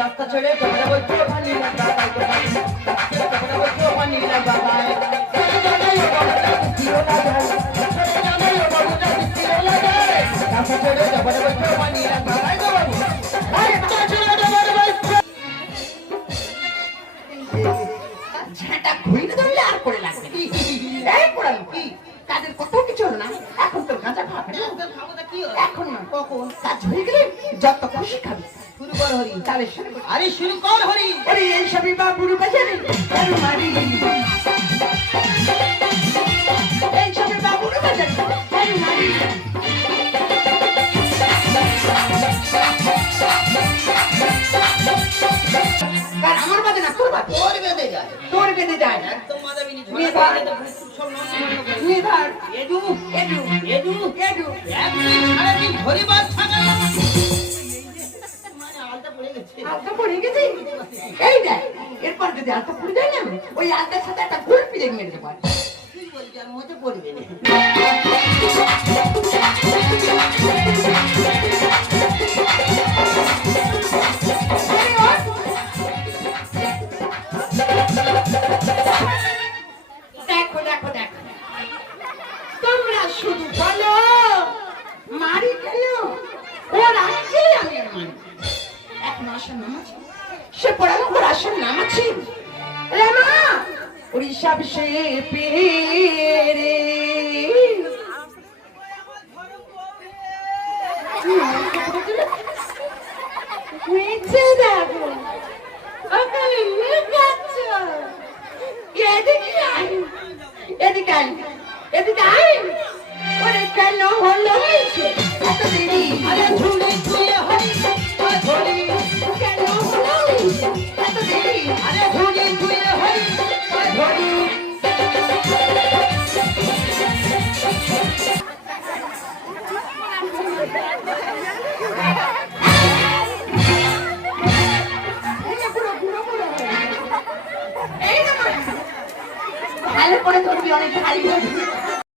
রাস্তা ছেড়ে তোমরা বলছো পানি লাগা তোমরা বলছো পানি লাগা রাস্তা ছেড়ে তোমরা বলছো পানি লাগা ঝাঁটা ঘুরে ধরলে আর করে লাগবে এই পড়ালো কি কাজের কত কিছু হলো না এখন তোর গাঁজা খাবে এখন না কখন কাজ হয়ে গেলে যত খুশি খাবি শুরু কর হরি তাহলে শুরু কর আরে শুরু কর হরি আরে এই সবই বাবুর বাজারে আরে মারি এই সবই বাবুর বাজারে আরে মারি কার আমার বাজে না তোর বাজে তোর বেঁধে যায় একদম মাদাবি নি নিধার এদু এডু এদু এডু একদিন সারা দিন ধরে বাস থাকা মানে আলটা পড়ে গেছে আলতা পড়ে গেছে এই দেখ এরপর যদি আলতা পড়ে যায় না ওই আলতার সাথে একটা গোল পিলেট মেরে দেবো তুই বলছি আর মতে পড়বে না দেখো দেখো দেখো তোমরা শুধু বলো মারি কেন ওর আসছে আমি আর মারি এখন আসার নাম আছে সে পড়ালো ওর আসার নাম আছে রামা ওই সব সে পেরে নিচে দেখো ওখানে লুকাচ্ছ এদিকে আয় এদিকে আয় এদিকে আয় ওরে কেন হলো এত দেরি আরে ঝুলে